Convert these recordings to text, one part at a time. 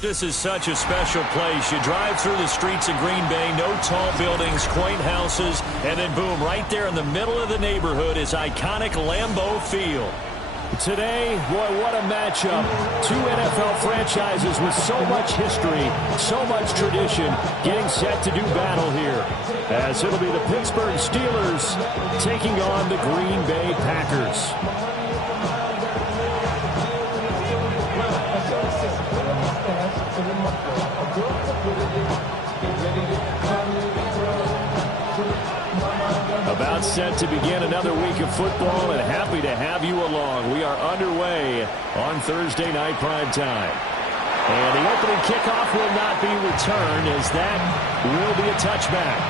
This is such a special place. You drive through the streets of Green Bay, no tall buildings, quaint houses, and then boom, right there in the middle of the neighborhood is iconic Lambeau Field. Today, boy, what a matchup. Two NFL franchises with so much history, so much tradition, getting set to do battle here. As it'll be the Pittsburgh Steelers taking on the Green Bay Packers. About set to begin another week of football, and happy to have you along. We are underway on Thursday night primetime. And the opening kickoff will not be returned, as that will be a touchback.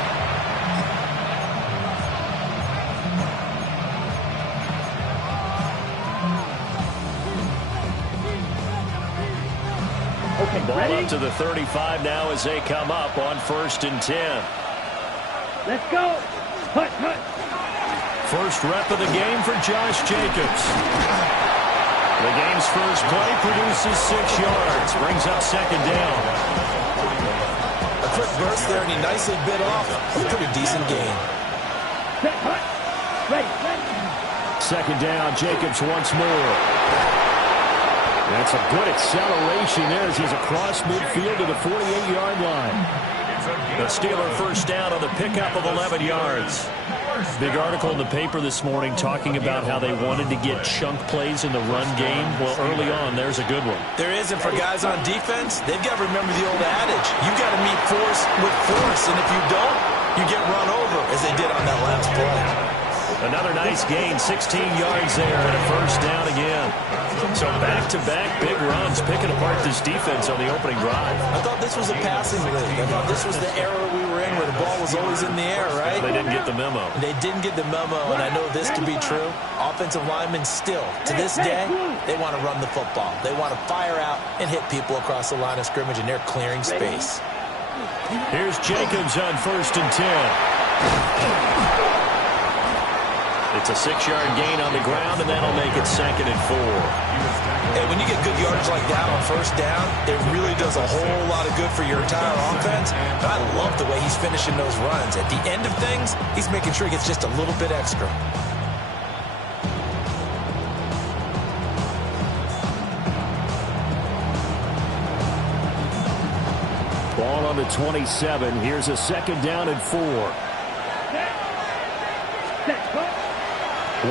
Okay, ball ready? Up to the 35 now as they come up on 1st and 10. Let's go. Hut, hut. First rep of the game for Josh Jacobs. The game's first play produces 6 yards, brings up 2nd down. A quick burst there, and he nicely bit off a pretty decent gain. Set, hut. Ready, ready. 2nd down, Jacobs once more. That's a good acceleration there as he's across midfield to the 48-yard line. The Steeler first down on the pickup of 11 yards. Big article in the paper this morning talking about how they wanted to get chunk plays in the run game. Well, early on, there's a good one. There is, and for guys on defense, they've got to remember the old adage. You've got to meet force with force, and if you don't, you get run over, as they did on that last play. Another nice gain, 16 yards there, and a first down again. So back-to-back big runs, picking apart this defense on the opening drive. I thought this was a passing league. I thought this was the era we were in where the ball was always in the air, right? They didn't get the memo. They didn't get the memo, and I know this to be true. Offensive linemen still, to this day, they want to run the football. They want to fire out and hit people across the line of scrimmage, and they're clearing space. Here's Jacobs on 1st and 10. It's a 6-yard gain on the ground, and that'll make it 2nd and 4. And when you get good yardage like that on first down, it really does a whole lot of good for your entire offense. And I love the way he's finishing those runs. At the end of things, he's making sure he gets just a little bit extra. Ball on the 27. Here's a 2nd down and 4.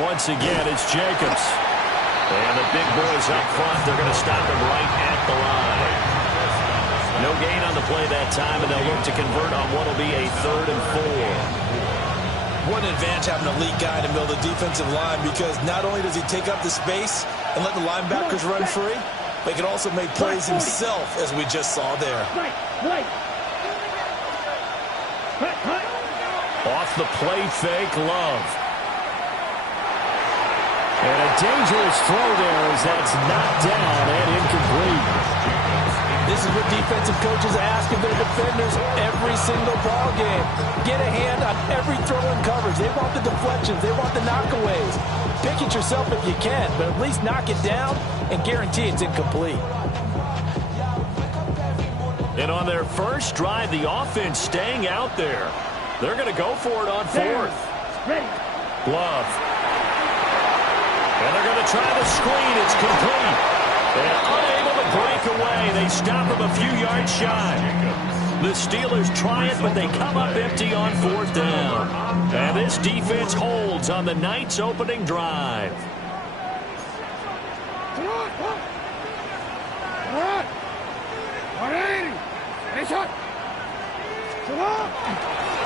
Once again, it's Jacobs. And the big boys up front, they're going to stop him right at the line. No gain on the play that time, and they'll look to convert on what will be a 3rd and 4. What an advantage having a elite guy in the middle of the defensive line, because not only does he take up the space and let the linebackers run free, but he can also make plays himself, as we just saw there. Off the play fake, Love. And a dangerous throw there as that's knocked down and incomplete. This is what defensive coaches ask of their defenders every single ball game. Get a hand on every throw in coverage. They want the deflections. They want the knockaways. Pick it yourself if you can, but at least knock it down and guarantee it's incomplete. And on their first drive, the offense staying out there. They're going to go for it on 4th. Love. And they're going to try the screen. It's complete. And unable to break away. They stop him a few yards shy. The Steelers try it, but they come up empty on 4th down. And this defense holds on the night's opening drive.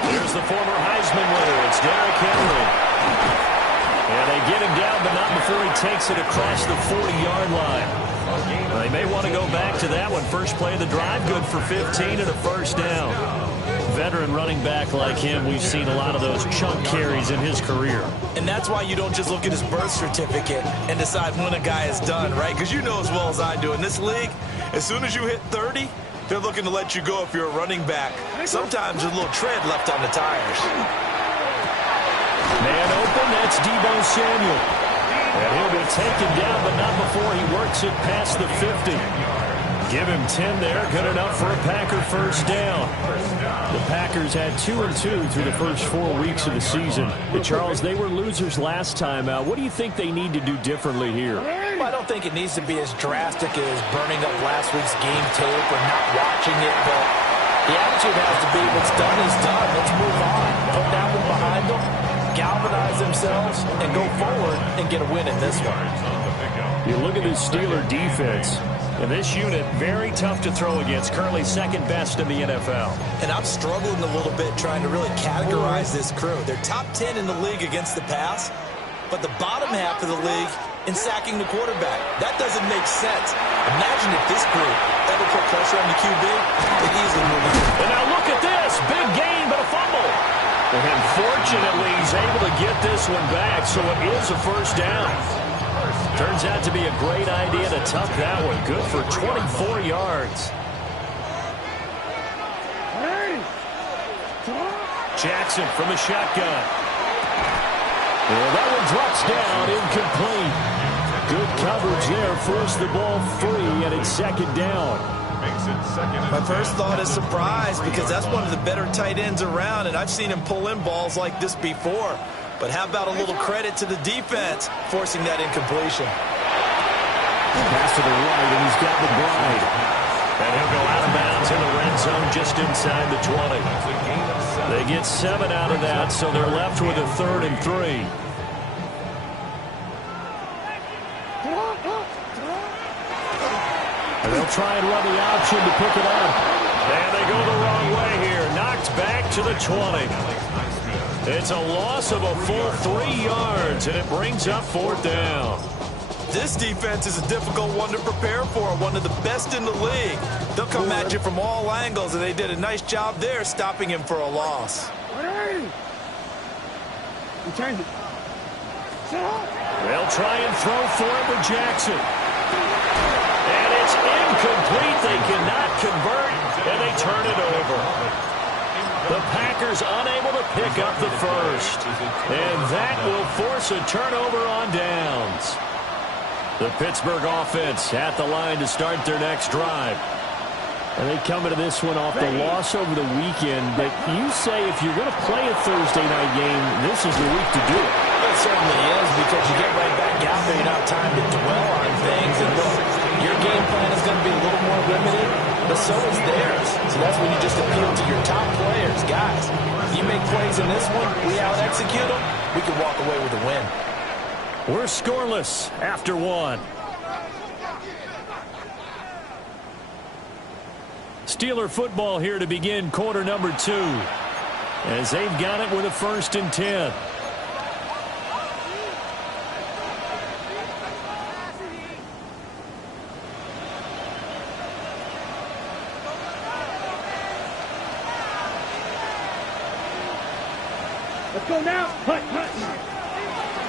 Here's the former Heisman winner. It's Derrick Henry. And they get him down, but not before he takes it across the 40-yard line. They may want to go back to that one. First play of the drive, good for 15 and a first down. Veteran running back like him, we've seen a lot of those chunk carries in his career. And that's why you don't just look at his birth certificate and decide when a guy is done, right? Because you know as well as I do, in this league, as soon as you hit 30, they're looking to let you go if you're a running back. Sometimes there's a little tread left on the tires. Man open, that's Deebo Samuel. And he'll be taken down, but not before he works it past the 50. Give him 10 there, good enough for a Packer first down. The Packers had 2-2 through the first 4 weeks of the season. And Charles, they were losers last time out. What do you think they need to do differently here? Well, I don't think it needs to be as drastic as burning up last week's game tape or not watching it, but the attitude has to be what's done is done. Let's move on. Put that one behind them, galvanize themselves, and go forward and get a win in this one. You look at this Steeler defense. And this unit, very tough to throw against, currently second best in the NFL. And I'm struggling a little bit trying to really categorize this crew. They're top 10 in the league against the pass, but the bottom half of the league in sacking the quarterback. That doesn't make sense. Imagine if this group ever put pressure on the QB, they'd easily move on. And now look at this. Big gain, but a fumble. And fortunately, he's able to get this one back, so it is a first down. Turns out to be a great idea to tuck that one. Good for 24 yards. Jackson from the shotgun. Well, that one drops down, incomplete. Good coverage there, forced the ball free, and it's second down. My first thought is surprise because that's one of the better tight ends around, and I've seen him pull in balls like this before. But how about a little credit to the defense forcing that incompletion? Pass to the right, and he's got McBride. And he'll go out of bounds in the red zone just inside the 20. They get 7 out of that, so they're left with a 3rd and 3. And they'll try and run the option to pick it up. And they go the wrong way here. Knocked back to the 20. It's a loss of a full 3 yards, and it brings up 4th down. This defense is a difficult one to prepare for, one of the best in the league. They'll come at you from all angles, and they did a nice job there stopping him for a loss. Return it. They'll try and throw for it with Jackson. And it's incomplete. They cannot convert, and they turn it over. The Packers unable to pick up the first. And that will force a turnover on downs. The Pittsburgh offense at the line to start their next drive. And they come into this one off the loss over the weekend. But you say if you're going to play a Thursday night game, this is the week to do it. It certainly is because you get right back out there. You don't have time to dwell on things. And look, your game plan is going to be a little more limited, but so is theirs. So that's when you just appeal to your top players. Guys, you make plays in this one, we out-execute them, we can walk away with a win. We're scoreless after 1. Steeler football here to begin quarter number 2. As they've got it with a 1st and 10. Let's go now. Hut, hut.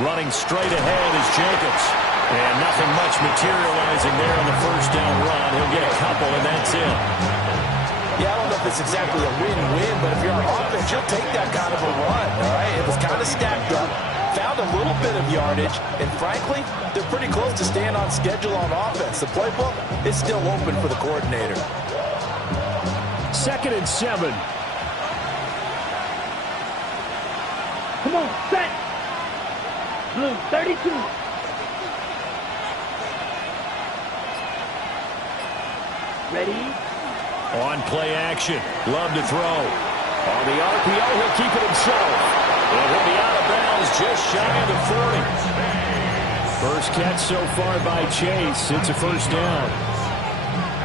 Running straight ahead is Jacobs. And nothing much materializing there on the first down run. He'll get a couple, and that's it. Yeah, I don't know if it's exactly a win-win, but if you're on offense, you'll take that kind of a run, all right? It was kind of stacked up, found a little bit of yardage, and frankly, they're pretty close to staying on schedule on offense. The playbook is still open for the coordinator. 2nd and 7. Come on, set. Blue, 32. Ready? On play action. Love to throw. On the RPO, he'll keep it himself. And he'll be out of bounds just shy of the 40. First catch so far by Chase. It's a first down.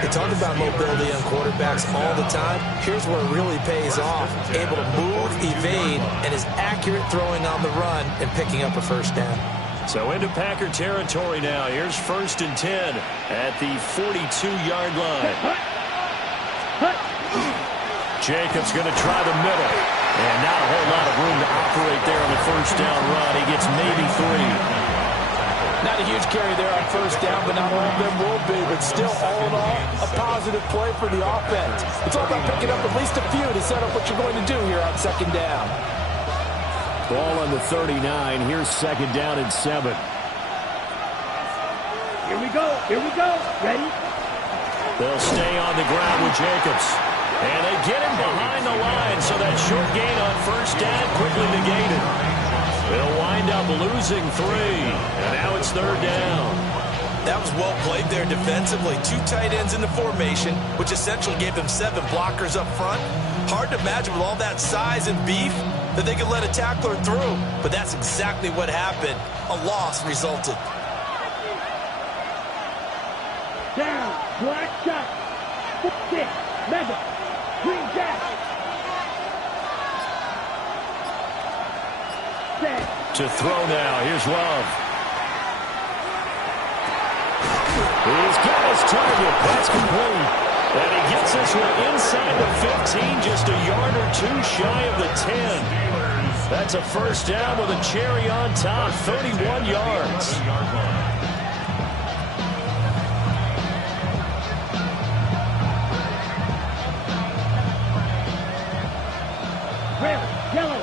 They talk about mobility on quarterbacks all the time. Here's where it really pays off. Able to move, evade, and is accurate throwing on the run and picking up a first down. So into Packer territory now. Here's 1st and 10 at the 42-yard line. Jacobs going to try the middle. And not a whole lot of room to operate there on the first down run. He gets maybe 3. Not a huge carry there on first down, but not all of them will be. But still, all in all, a positive play for the offense. It's all about picking up at least a few to set up what you're going to do here on 2nd down. Ball on the 39. Here's 2nd down and 7. Here we go. Here we go. Ready? They'll stay on the ground with Jacobs. And they get him behind the line, so that short gain on first down quickly negated. They'll wind up losing 3, and now it's third down. That was well played there defensively. 2 tight ends in the formation, which essentially gave them 7 blockers up front. Hard to imagine with all that size and beef that they could let a tackler through. But that's exactly what happened. A loss resulted. Down. Black shot. 6. Mega. Green jack. Set. To throw now. Here's Love. He's got his target. That's complete. And he gets this one inside the 15, just a yard or 2 shy of the 10. That's a first down with a cherry on top, 31 yards. Red, yellow.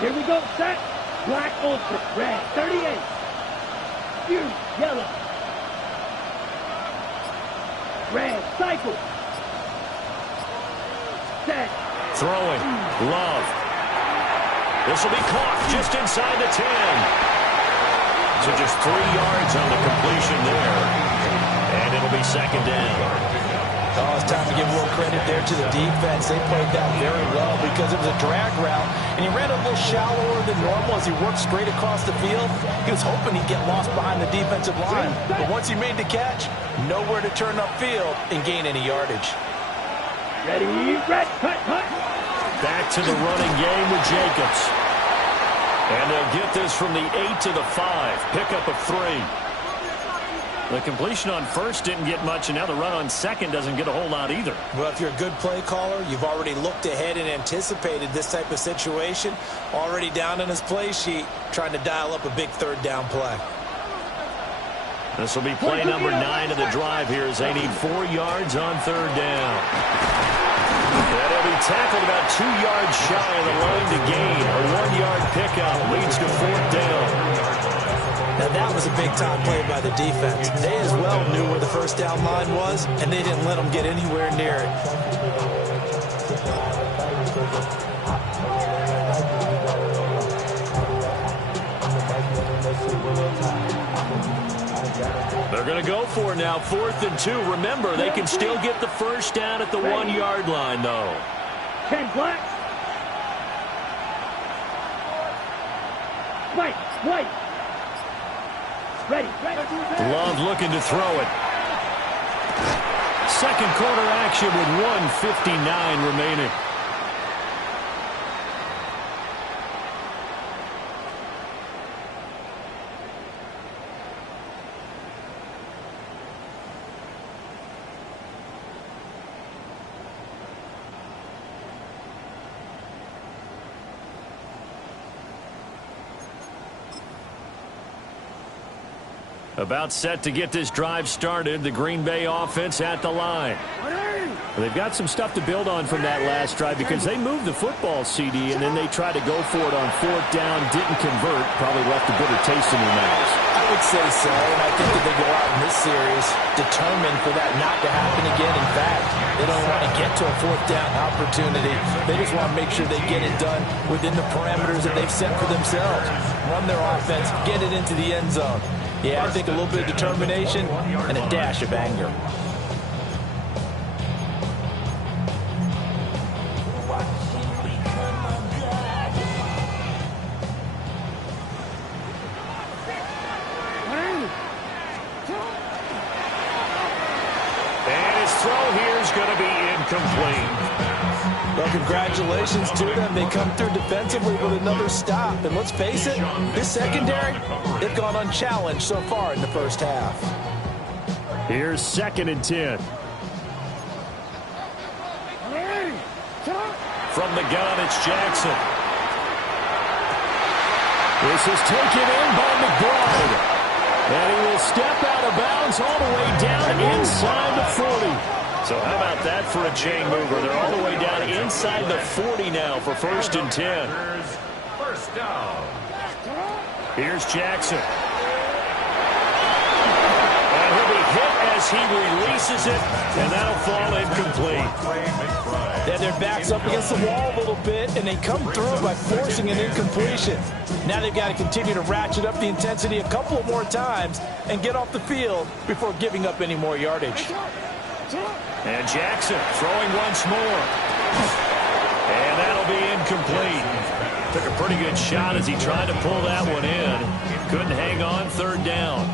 Here we go, set. Black ultra, red, 38. Fuse, yellow. Red, cycle. Set. Throwing, Love. This will be caught just inside the 10. So just 3 yards on the completion there. And it'll be second down. Oh, it's time to give a little credit there to the defense. They played that very well because it was a drag route, and he ran a little shallower than normal as he worked straight across the field. He was hoping he'd get lost behind the defensive line, but once he made the catch, nowhere to turn upfield and gain any yardage. Ready, red, cut. Back to the running game with Jacobs. And they'll get this from the 8 to the 5. Pickup of 3. The completion on first didn't get much, and now the run on second doesn't get a whole lot either. Well, if you're a good play caller, you've already looked ahead and anticipated this type of situation. Already down in his play sheet, trying to dial up a big third down play. This will be play number 9 of the drive here as they need 4 yards on third down. And he'll be tackled about 2 yards shy of the line to gain. A 1-yard pickup leads to fourth down. Now that was a big-time play by the defense. They as well knew where the first down line was, and they didn't let them get anywhere near it. They're going to go for it now, 4th and 2. Remember, they can still get the first down at the 1-yard line, though. 10 black. White. Ready. Love looking to throw it. Second quarter action with 1:59 remaining. About set to get this drive started. The Green Bay offense at the line. They've got some stuff to build on from that last drive because they moved the football, CD, and then they tried to go for it on 4th down, didn't convert, probably left a bitter taste in their mouths. I would say so, and I think that they go out in this series determined for that not to happen again. In fact, they don't want to get to a 4th down opportunity. They just want to make sure they get it done within the parameters that they've set for themselves. Run their offense, get it into the end zone. Yeah, I think a little bit of determination and a dash of anger. And his throw here is going to be incomplete. Well, congratulations to them. They come through defensively with another stop. And let's face it, this secondary, they've gone unchallenged so far in the first half. Here's 2nd and 10. From the gun, it's Jackson. This is taken in by McBride. And he will step out of bounds all the way down inside the 40. So how about that for a chain mover? They're all the way down inside the 40 now for 1st and 10. First down. Here's Jackson. as he releases it, and that'll fall incomplete. And their back's up against the wall a little bit, and they come through by forcing an incompletion. Now they've got to continue to ratchet up the intensity a couple of more times and get off the field before giving up any more yardage. And Jackson throwing once more. And that'll be incomplete. Took a pretty good shot as he tried to pull that one in. Couldn't hang on, third down.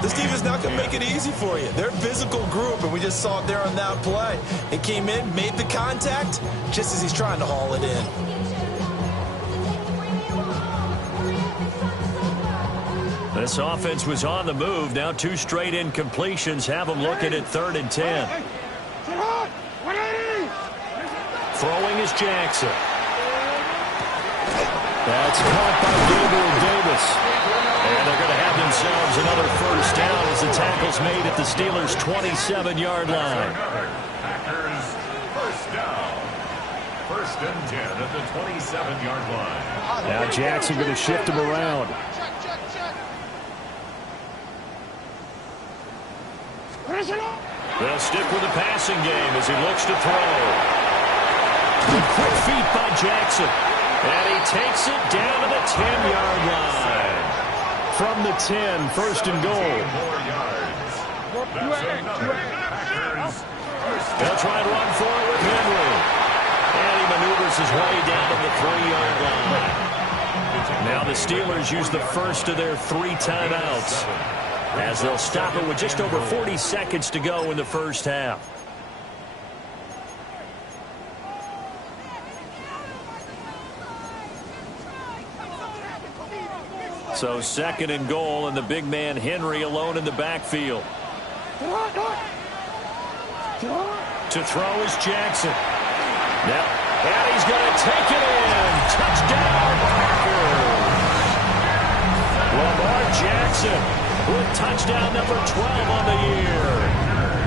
This defense not going to make it easy for you. They're a physical group, and we just saw it there on that play. It came in, made the contact, just as he's trying to haul it in. This offense was on the move. Now 2 straight incompletions have them looking at 3rd and 10. Throwing is Jackson. That's caught by Gabriel Davis. And they're going to have themselves another first down as the tackle's made at the Steelers' 27-yard line. Packers first down. 1st and 10 at the 27-yard line. Now Jackson going to shift him around. They'll stick with the passing game as he looks to throw. With quick feet by Jackson. And he takes it down to the 10-yard line. From the 10, 1st and goal. They'll try and run for it with Henry. And he maneuvers his way down to the 3-yard line. Now the Steelers use the first of their 3 timeouts, as they'll stop it with just over 40 seconds to go in the first half. So 2nd and goal, and the big man Henry alone in the backfield. To throw is Jackson. Now, and he's going to take it in. Touchdown, Packers. Lamar Jackson with touchdown number 12 on the year.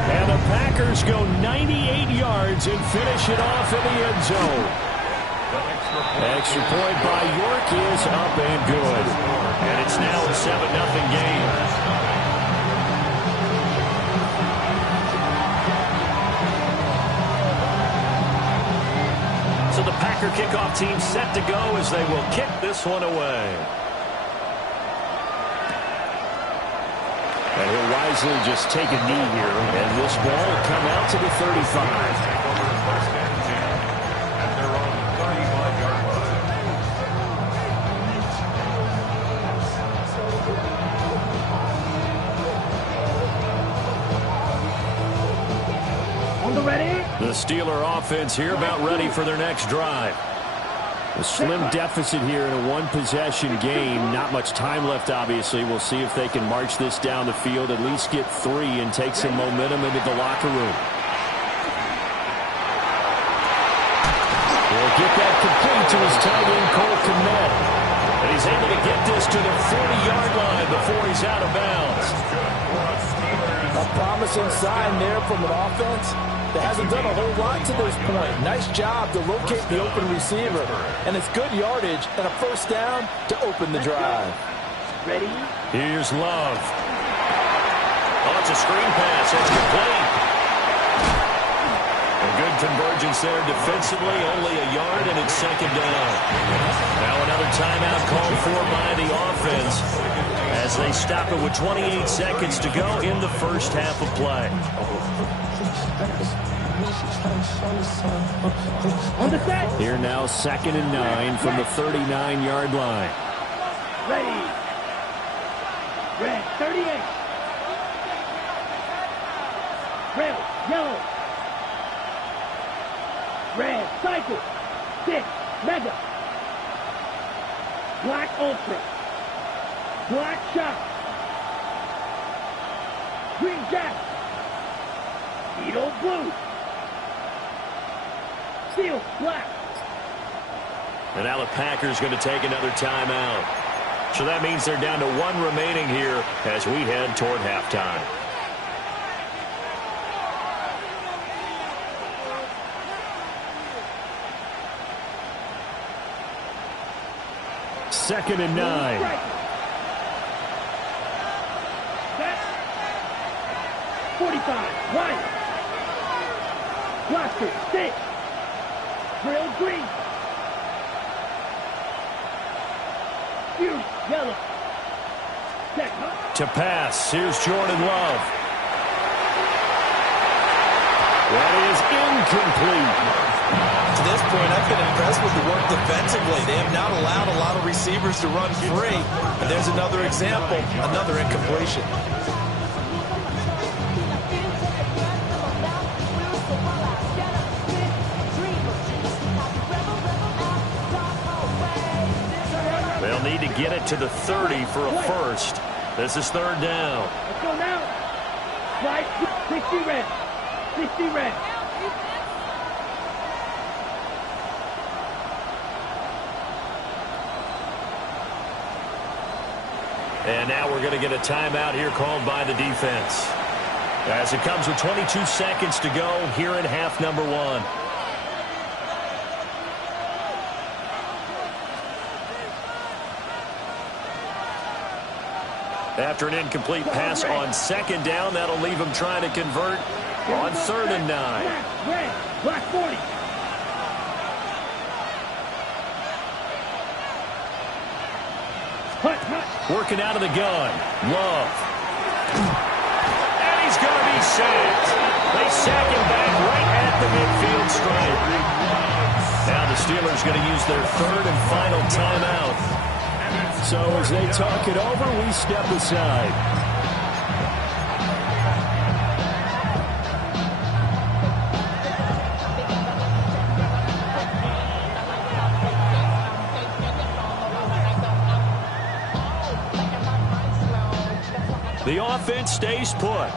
And the Packers go 98 yards and finish it off in the end zone. Extra point by York is up and good. And it's now a 7-0 game. So the Packer kickoff team set to go as they will kick this one away. And he'll wisely just take a knee here. And this ball will come out to the 35. The Steeler offense here about ready for their next drive. A slim deficit here in a one-possession game. Not much time left, obviously. We'll see if they can march this down the field, at least get 3, and take some momentum into the locker room. He'll get that complete to his tight end, Cole Kmet. And he's able to get this to the 40-yard line before he's out of bounds. A promising sign there from an offense that hasn't done a whole lot to this point. Nice job to locate the open receiver. And it's good yardage and a first down to open the drive. Ready? Here's Love. Oh, it's a screen pass. It's complete. A good convergence there defensively. Only a yard, and it's 2nd down. Now another timeout called for by the offense as they stop it with 28 seconds to go in the first half of play. On the set. Here now 2nd and 9 from the 39-yard line. Ready. Red, 38. Red, yellow. Red, cycle. 6, mega. Black, ultra. Black, shot. Green, jack. Beetle, blue. Steel, black. And now the Packers going to take another timeout. So that means they're down to 1 remaining here as we head toward halftime. Second and 9. inside. White. Blaster. 6. Drill green. Fuse. Yellow. Check. To pass. Here's Jordan Love. That is incomplete. To this point, I've been impressed with the work defensively. They have not allowed a lot of receivers to run free. And there's another example, another incompletion. They'll need to get it to the 30 for a first. This is third down. Let's go now. Right. 60 red. 60 red. And now we're going to get a timeout here called by the defense. As it comes with 22 seconds to go here in half number 1. After an incomplete pass on second down, that'll leave him trying to convert on 3rd and 9. Red. Black 40. Working out of the gun. Love. And he's going to be sacked. They sack him back right at the midfield stripe. Now the Steelers going to use their 3rd and final timeout. So as they talk it over, we step aside. The offense stays put.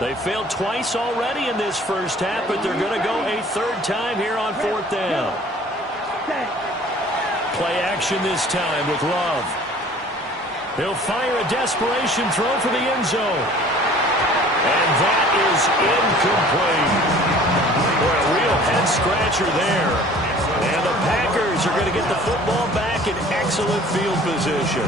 They failed twice already in this first half, but they're going to go a 3rd time here on 4th down. Play action this time with Love. He'll fire a desperation throw for the end zone. And that is incomplete. Boy, a real head-scratcher there. And the Packers are going to get the football back in excellent field position.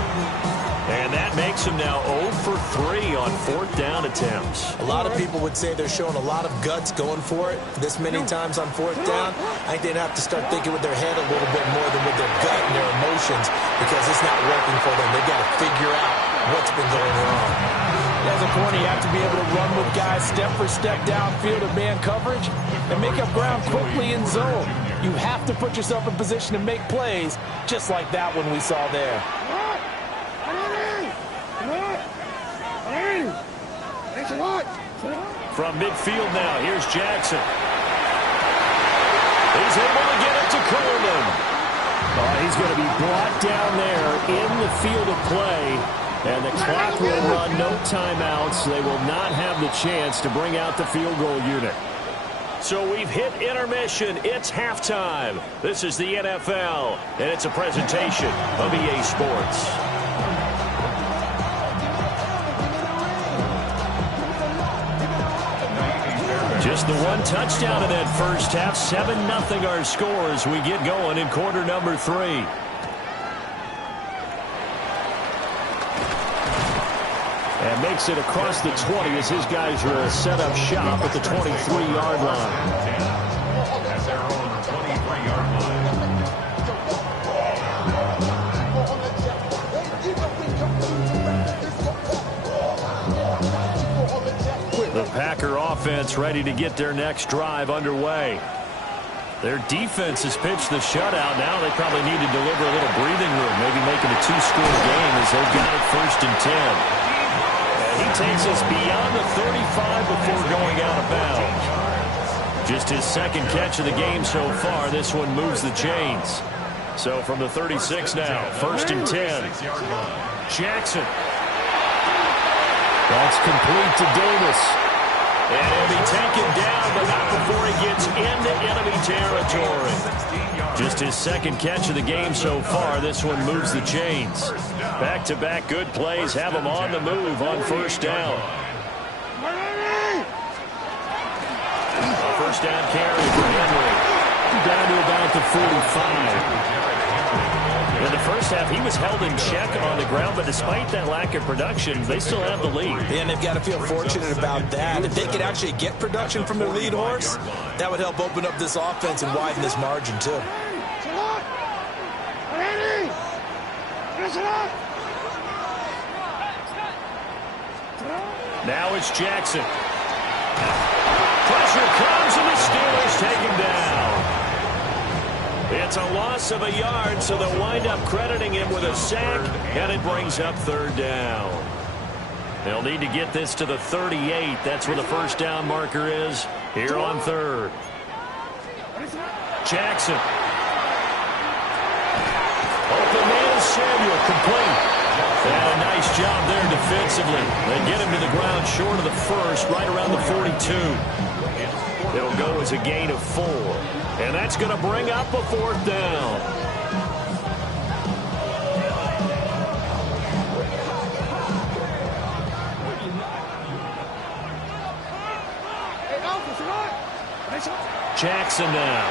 And that makes them now 0 for 3 on 4th down attempts. A lot of people would say they're showing a lot of guts going for it this many times on 4th down. I think they'd have to start thinking with their head a little bit more than with their gut and their emotions because it's not working for them. They've got to figure out what's been going wrong. As a corner, you have to be able to run with guys step for step downfield in man coverage and make up ground quickly in zone. You have to put yourself in position to make plays just like that one we saw there. From midfield now, here's Jackson. He's able to get it to Coleman. He's going to be brought down there in the field of play. And the clock will run, no timeouts. They will not have the chance to bring out the field goal unit. So we've hit intermission. It's halftime. This is the NFL, and it's a presentation of EA Sports. Just the one touchdown in that first half. 7-0 our score as we get going in quarter number 3. And makes it across the 20 as his guys are set up shop at the 23-yard line. At their own 23-yard line. The Packer offense ready to get their next drive underway. Their defense has pitched the shutout. Now they probably need to deliver a little breathing room, maybe making a 2-score game as they've got it 1st and 10. And he takes us beyond the 35 before going out of bounds. Just his 2nd catch of the game so far. This one moves the chains. So from the 36 now, 1st and 10. Jackson. That's complete to Davis. And he'll be taken down, but not before he gets into enemy territory. Just his 2nd catch of the game so far. This one moves the chains. Back-to-back good plays have him on the move on 1st down. A 1st down carry for Henry. Down to about the 45. In the first half, he was held in check on the ground, but despite that lack of production, they still have the lead. And they've got to feel fortunate about that. If they could actually get production from their lead horse, that would help open up this offense and widen this margin, too. Now it's Jackson. Pressure comes, and the Steelers take him down. It's a loss of a yard, so they'll wind up crediting him with a sack, and it brings up third down. They'll need to get this to the 38. That's where the first down marker is here on third. Jackson. Open man, Samuel, complete. And a nice job there defensively. They get him to the ground short of the first, right around the 42. It'll go as a gain of 4. And that's going to bring up a fourth down. Jackson now.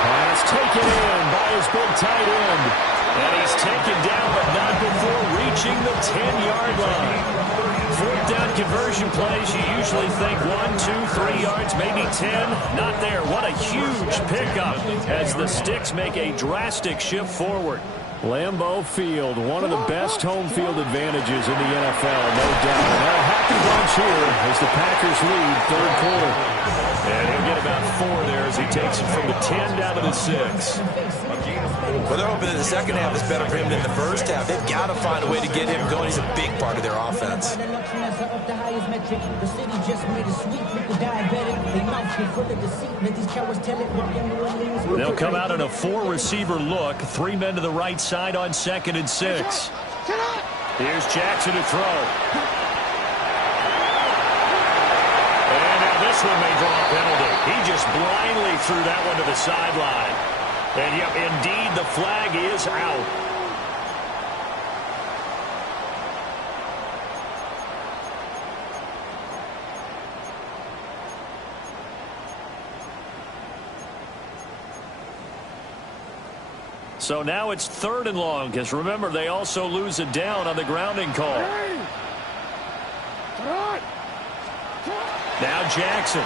Pass taken in by his big tight end. And he's taken down, but not before reaching the 10-yard line. Fourth down conversion plays, you usually think 1, 2, 3 yards, maybe 10. Not there. What a huge pickup as the Sticks make a drastic shift forward. Lambeau Field, one of the best home field advantages in the NFL, no doubt. And a happy bunch here as the Packers lead third quarter. And he'll get about 4 there as he takes it from the 10 down to the 6. Well, they're hoping that the second half is better for him than the first half. They've got to find a way to get him going. He's a big part of their offense. They'll come out in a 4-receiver look. 3 men to the right side on 2nd and 6. Here's Jackson to throw. And now this one may draw a penalty. He just blindly threw that one to the sideline. And, yep, indeed, the flag is out. So now it's 3rd and long, because remember, they also lose it down on the grounding call. Now Jackson.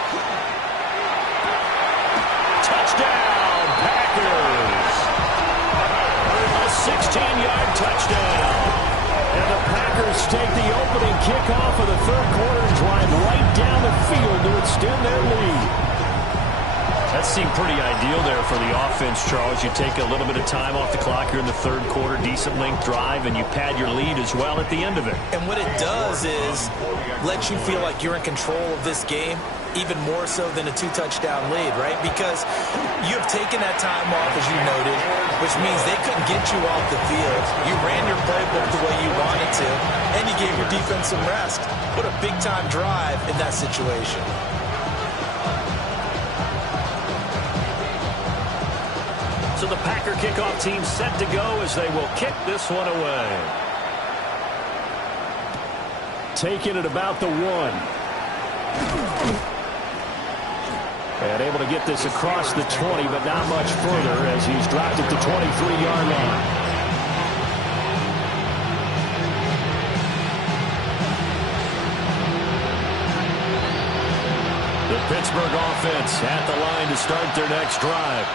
Touchdown, Packers. A 16-yard touchdown. And the Packers take the opening kickoff of the third quarter and drive right down the field to extend their lead. That seemed pretty ideal there for the offense, Charles. You take a little bit of time off the clock here in the third quarter, decent length drive, and you pad your lead as well at the end of it. And what it does is let you feel like you're in control of this game, even more so than a 2-touchdown lead, right? Because you have taken that time off, as you noted, which means they couldn't get you off the field. You ran your playbook the way you wanted to, and you gave your defense some rest. What a big-time drive in that situation. So the Packer kickoff team set to go as they will kick this one away. Taking it about the 1. And able to get this across the 20, but not much further as he's dropped it to 23-yard line. The Pittsburgh offense at the line to start their next drive.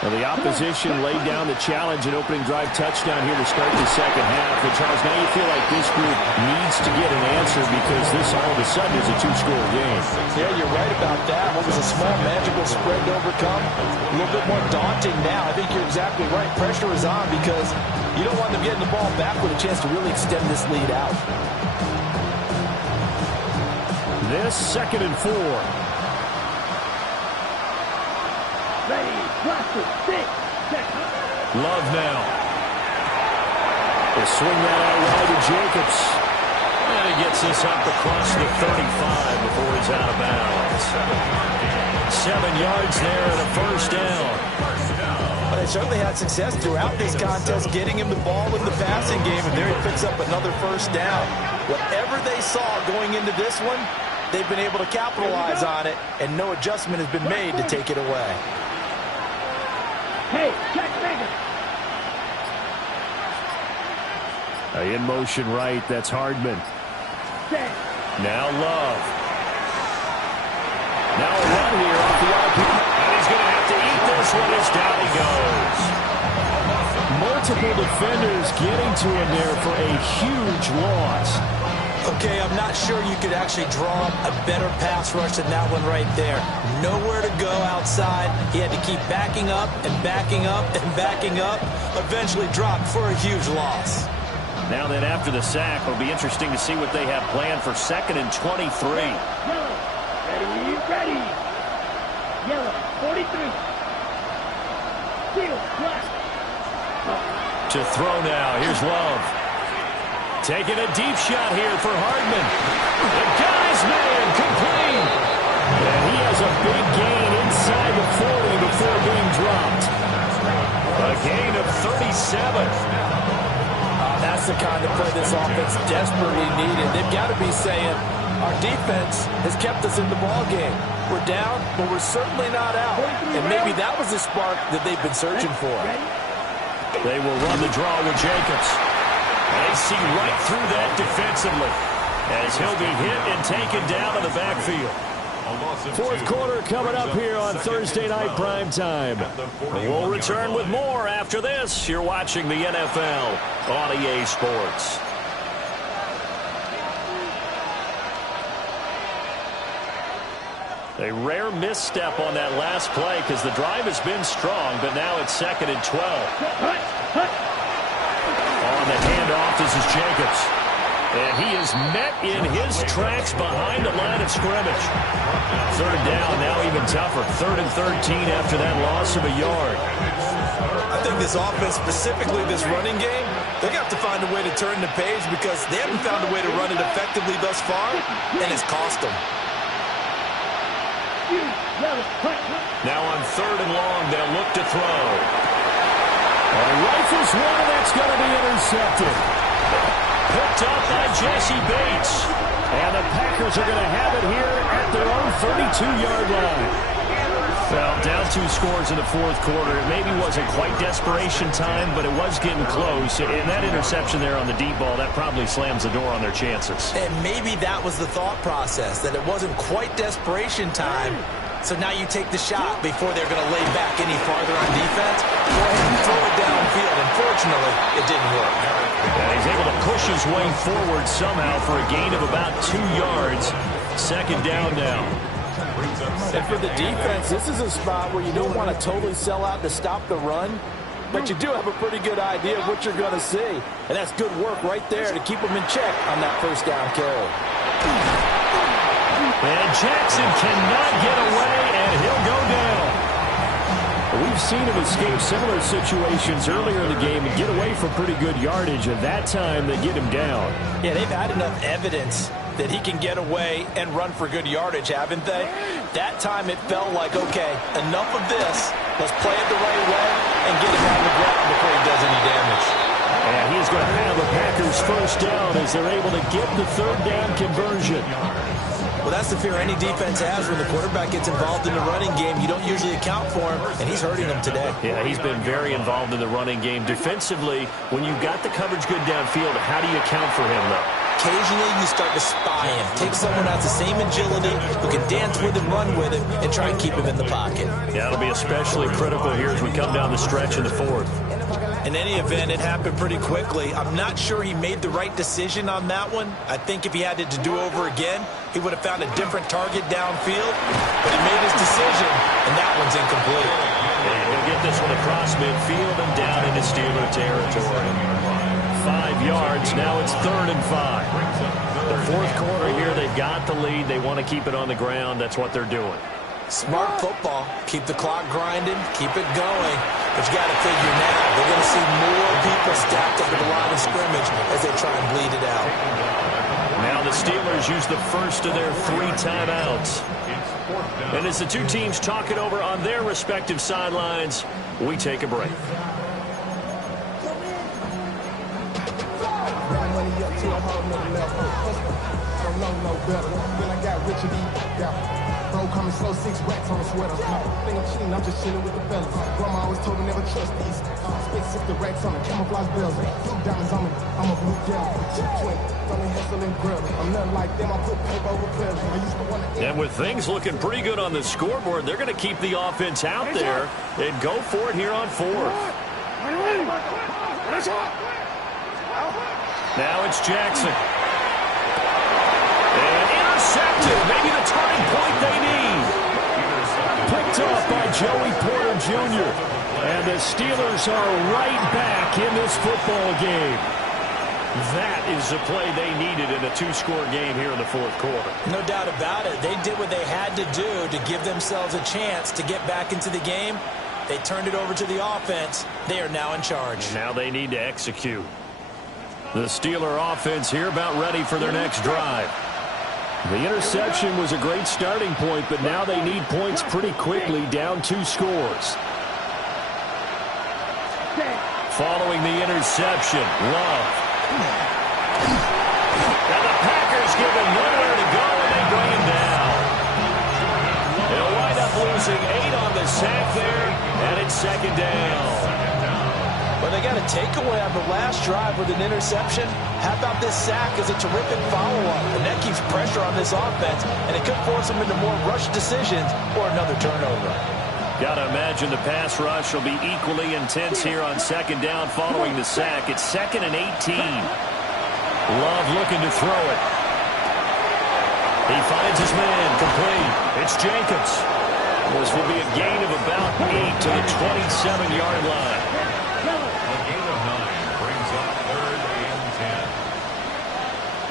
Well, the opposition laid down the challenge and opening drive touchdown here to start the second half. And, Charles, now you feel like this group needs to get an answer because this all of a sudden is a 2-score game. Yeah, you're right about that. What was a small magical spread to overcome? A little bit more daunting now. I think you're exactly right. Pressure is on because you don't want them getting the ball back with a chance to really extend this lead out. This 2nd and 4. Love now. They swing that out wide to Jacobs. And he gets this up across the 35 before he's out of bounds. 7 yards there and a first down. But they certainly had success throughout this contest getting him the ball in the passing game, and there he picks up another first down. Whatever they saw going into this one, they've been able to capitalize on it, and no adjustment has been made to take it away. Hey, check bigger. In motion right, that's Hardman. Set. Now Love. Now a run here off the RP. And he's going to have to eat this one as down he goes. Multiple defenders getting to him there for a huge loss. Okay, I'm not sure you could actually draw a better pass rush than that one right there. Nowhere to go outside. He had to keep backing up and backing up and backing up. Eventually dropped for a huge loss. Now then, after the sack, it'll be interesting to see what they have planned for 2nd and 23. Yellow. Ready, ready. Yellow, 43. Steel, black. To throw now. Here's Love. Taking a deep shot here for Hardman. The guy's man complete. And he has a big gain inside the 40 before being dropped. A gain of 37. That's the kind of play this offense desperately needed. They've got to be saying, our defense has kept us in the ballgame. We're down, but we're certainly not out. And maybe that was the spark that they've been searching for. They will run the draw with Jacobs. And they see right through that defensively as he'll be hit and taken down in the backfield. Fourth quarter coming up here on Thursday Night Prime Time. We'll return with more after this. You're watching the NFL on EA Sports. A rare misstep on that last play because the drive has been strong, but now it's 2nd and 12. On the handoff, this is Jacobs. And he is met in his tracks behind the line of scrimmage. 3rd down, now even tougher. 3rd and 13 after that loss of a yard. I think this offense, specifically this running game, they're going to have to find a way to turn the page because they haven't found a way to run it effectively thus far, and it's cost them. Now on 3rd and long, they'll look to throw. And rifles one, and that's going to be intercepted. Picked up by Jesse Bates. And the Packers are going to have it here at their own 32-yard line. Well, down 2 scores in the 4th quarter. It maybe wasn't quite desperation time, but it was getting close. And that interception there on the deep ball, that probably slams the door on their chances. And maybe that was the thought process, that it wasn't quite desperation time. So now you take the shot before they're going to lay back any farther on defense. Go ahead and throw it downfield. Unfortunately, it didn't work. And he's able to push his way forward somehow for a gain of about 2 yards. 2nd down now. And for the defense, this is a spot where you don't want to totally sell out to stop the run, but you do have a pretty good idea of what you're going to see. And that's good work right there to keep them in check on that 1st down carry. And Jackson cannot get away, and he'll go down. We've seen him escape similar situations earlier in the game and get away from pretty good yardage, and that time they get him down. Yeah, they've had enough evidence that he can get away and run for good yardage, haven't they? That time it felt like, okay, enough of this. Let's play it the right way and get him on the ground before he does any damage. And he's going to have the Packers 1st down as they're able to get the 3rd down conversion. Well, that's the fear any defense has when the quarterback gets involved in the running game. You don't usually account for him, and he's hurting them today. Yeah, he's been very involved in the running game. Defensively, when you've got the coverage good downfield, how do you account for him, though? Occasionally, you start to spy him. Take someone who has the same agility, who can dance with him, run with him, and try and keep him in the pocket. Yeah, it'll be especially critical here as we come down the stretch in the 4th. In any event, it happened pretty quickly. I'm not sure he made the right decision on that one. I think if he had it to do over again, he would have found a different target downfield. But he made his decision, and that one's incomplete. And he'll get this one across midfield and down into Steeler territory. 5 yards. Now it's 3rd and 5. The 4th quarter here, they've got the lead. They want to keep it on the ground. That's what they're doing. Smart football. Keep the clock grinding. Keep it going. But you got to figure now, they're going to see more people stacked up at the line of scrimmage as they try and bleed it out. Now the Steelers use the first of their 3 timeouts. And as the 2 teams talk it over on their respective sidelines, we take a break. money up to a whole nother level. Don't know no better. Then I got rich and yeah. Bro, coming slow, 6 racks on the sweater. Think I'm cheating, I'm just chilling with the fellas. Grandma always told me never trust these. Spent 60 racks on the camouflage bells. Blue diamonds on me, I'm a blue devil. Twin, don't hustle and grub. I'm nothing like them, I put paper over pleasure. I used to want to. And with things looking pretty good on the scoreboard, they're going to keep the offense out there and go for it here on fourth. Now it's Jackson. And intercepted. Maybe the turning point they need. Picked off by Joey Porter Jr. And the Steelers are right back in this football game. That is the play they needed in a 2-score game here in the fourth quarter. No doubt about it. They did what they had to do to give themselves a chance to get back into the game. They turned it over to the offense. They are now in charge. Now they need to execute. The Steeler offense here about ready for their next drive. The interception was a great starting point, but now they need points pretty quickly, down 2 scores. Following the interception, Love. And the Packers give him nowhere to go, and they bring him down. They'll wind up losing 8 on the sack there, and it's second down. Well, they got a takeaway on the last drive with an interception. How about this sack as a terrific follow-up? And that keeps pressure on this offense, and it could force them into more rush decisions or another turnover. Got to imagine the pass rush will be equally intense here on second down following the sack. It's 2nd and 18. Love looking to throw it. He finds his man complete. It's Jacobs. This will be a gain of about 8 to the 27-yard line. A gain of 9 brings up 3rd and 10.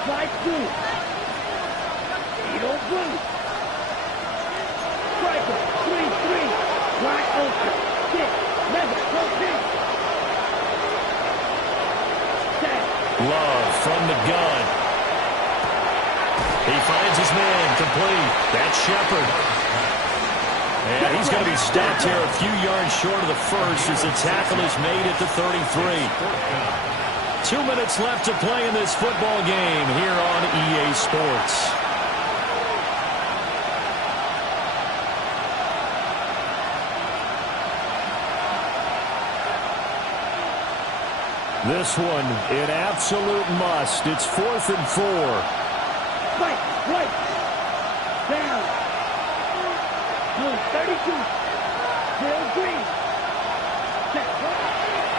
Strike 2. Edo Blue. Striker, 3-3. Wide open. 6. Leather, proceed. Set. Love from the gun. He finds his man complete. That's Shepard. And he's going to be stopped here a few yards short of the first as the tackle is made at the 33. 2 minutes left to play in this football game here on EA Sports. This one, an absolute must. It's 4th and 4. Right. Down. Blue 32. Bill Green.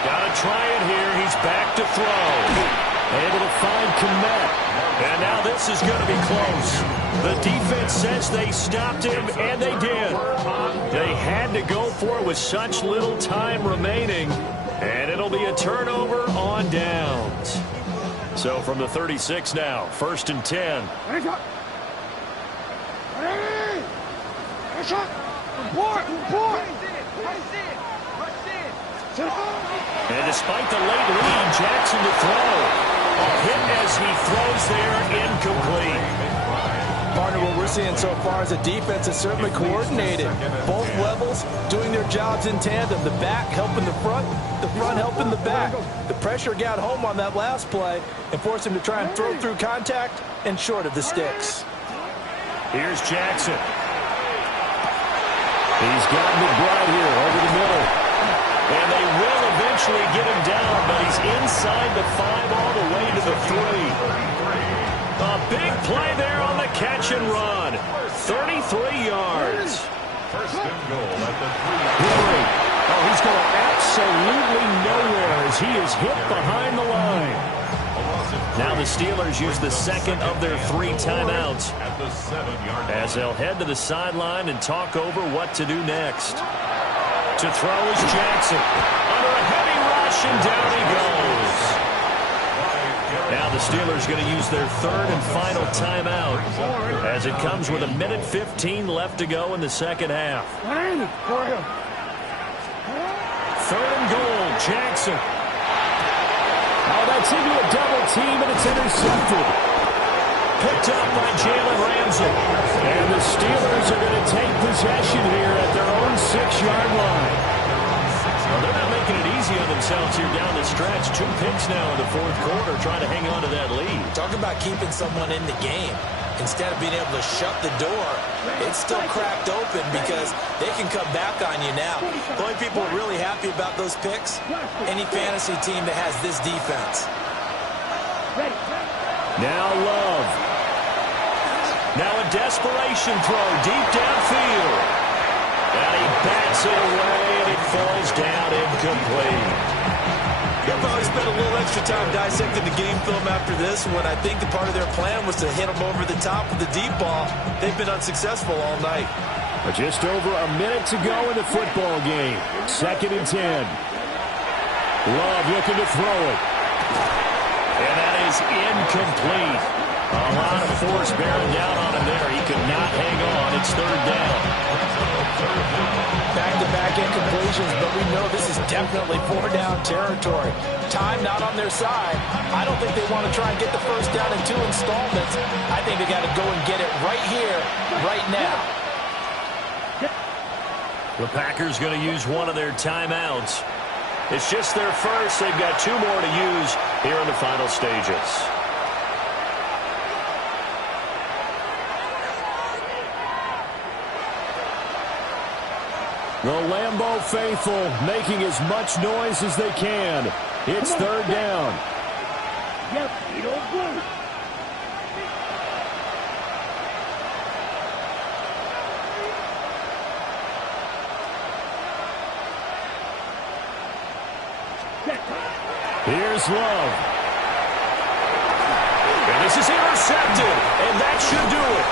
Gotta try it here. He's back to throw. Able to find Kmet. And now this is going to be close. The defense says they stopped him, and they did. They had to go for it with such little time remaining. And it'll be a turnover on downs. So from the 36 now, 1st and 10. And despite the late lead, Jackson to throw. A hit as he throws there, incomplete. Partner, what we're seeing so far is a defense is certainly coordinated. Both levels doing their jobs in tandem. The back helping the front helping the back. The pressure got home on that last play and forced him to try and throw through contact and short of the sticks. Here's Jackson. He's got McBride here over the middle. And they will eventually get him down, but he's inside the 5 all the way to the 3. A big play there on the catch and run. 33 yards. 1st and goal at the 3. Henry. Oh, he's going absolutely nowhere as he is hit behind the line. Now the Steelers use the 2nd of their 3 timeouts At the 7-yard line. as they'll head to the sideline and talk over what to do next. To throw is Jackson. Under a heavy rush, and down he goes. Now the Steelers going to use their 3rd and final timeout as it comes with 1:15 left to go in the second half. 3rd and goal, Jackson. Oh, that's into a double team, and it's intercepted. Picked up by Jalen Ramsey. And the Steelers are going to take possession here at their own 6-yard line. Well, they're not making it easy easy on themselves here down the stretch. 2 picks now in the fourth quarter trying to hang on to that lead. Talk about keeping someone in the game. Instead of being able to shut the door, it's still cracked open because they can come back on you now. The only people really happy about those picks, any fantasy team that has this defense. Now Love. Now a desperation throw deep downfield. And he bats it away, and it falls down incomplete. They'll probably spend a little extra time dissecting the game film after this one. I think the part of their plan was to hit them over the top with the deep ball. They've been unsuccessful all night. Just over a minute to go in the football game. 2nd and 10. Love looking to throw it. And that is incomplete. A lot of force bearing down on him there. He could not hang on. It's 3rd down. Back-to-back incompletions, but we know this is definitely 4-down territory. Time not on their side. I don't think they want to try and get the first down in 2 installments. I think they got to go and get it right here, right now. The Packers going to use one of their timeouts. It's just their first. They've got 2 more to use here in the final stages. The Lambeau faithful making as much noise as they can. It's 3rd down. Yep, you don't blue. Here's Love. And this is intercepted. And that should do it.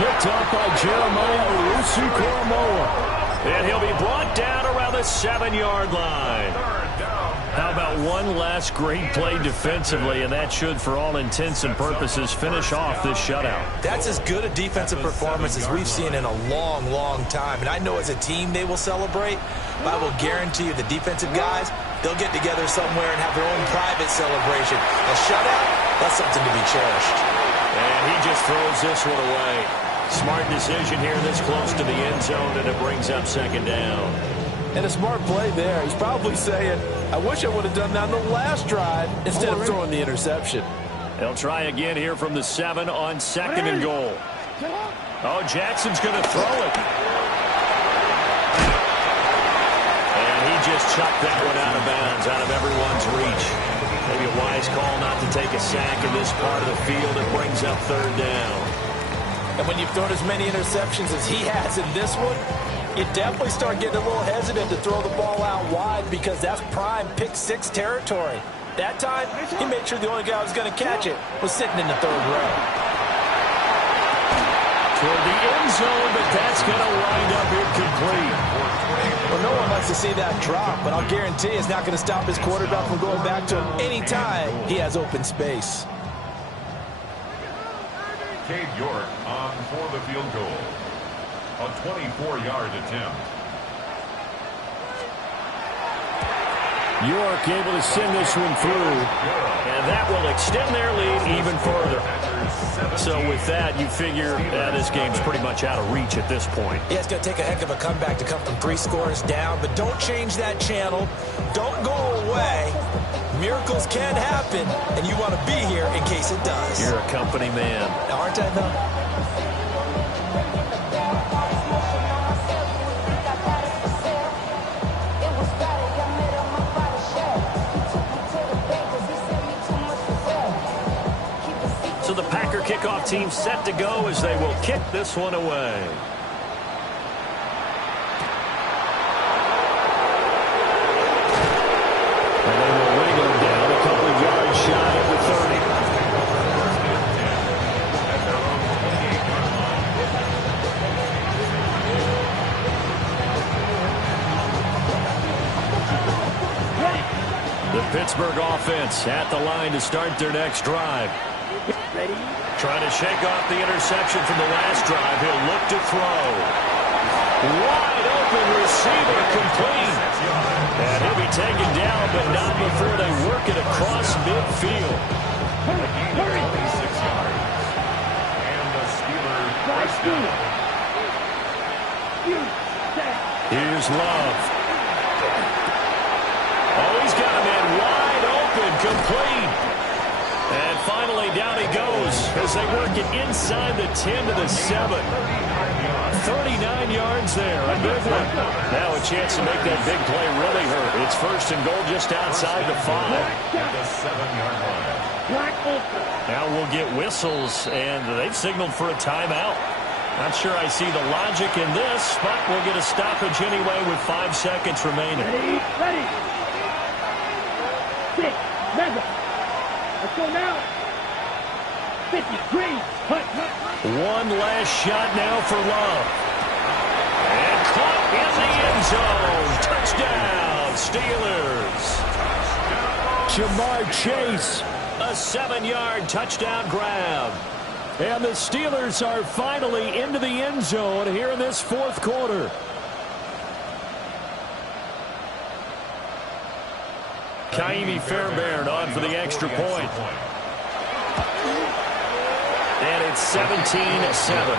Picked up by Jeremiah Owusu-Koramoah. And he'll be brought down around the 7-yard line. How about one last great play defensively, and that should, for all intents and purposes, finish off this shutout. That's as good a defensive performance as we've seen in a long, long time. And I know as a team they will celebrate, but I will guarantee you the defensive guys, they'll get together somewhere and have their own private celebration. A shutout, that's something to be cherished. And he just throws this one away. Smart decision here this close to the end zone, and it brings up 2nd down. And a smart play there. He's probably saying, I wish I would have done that on the last drive instead of throwing the interception. They'll try again here from the 7 on 2nd and goal. Oh, Jackson's going to throw it. And he just chucked that one out of bounds, out of everyone's reach. Maybe a wise call not to take a sack in this part of the field. It brings up 3rd down. And when you've thrown as many interceptions as he has in this one, you definitely start getting a little hesitant to throw the ball out wide because that's prime pick-6 territory. That time, he made sure the only guy who was going to catch it was sitting in the 3rd row. Toward the end zone, but that's going to wind up incomplete. Well, no one likes to see that drop, but I'll guarantee it's not going to stop his quarterback from going back to him anytime he has open space. Cade York on for the field goal. A 24-yard attempt. York able to send this one through, and that will extend their lead even further. So with that, you figure this game's pretty much out of reach at this point. Yeah, it's going to take a heck of a comeback to come from 3 scores down, but don't change that channel. Don't go away. Miracles can happen, and you want to be here in case it does. You're a company man. Aren't I, though? So the Packer kickoff team set to go as they will kick this one away. And they will wing him down a couple of yards shy of the 30. The Pittsburgh offense at the line to start their next drive. Ready? Trying to shake off the interception from the last drive. He'll look to throw. Wide open receiver complete. And he'll be taken down, but not before they work it across midfield. Hurry! 6 yards. And the Steelers first down. You set. Here's Love. Oh, he's got him in wide open, complete. And finally, down he goes as they work it inside the 10 to the 7. 39 yards there, a big one. Now a chance to make that big play really hurt. It's first and goal just outside the 5. At the 7-yard line. Now we'll get whistles, and they've signaled for a timeout. Not sure I see the logic in this, but we'll get a stoppage anyway with 5 seconds remaining. Ready. 6, Meza. Let's go now. 50, Green. Hut. One last shot now for Love. And caught in the end zone. Touchdown, Steelers. Jamar Chase, a 7-yard touchdown grab. And the Steelers are finally into the end zone here in this fourth quarter. Kaimi Fairbairn on for the extra point. And it's 17-7.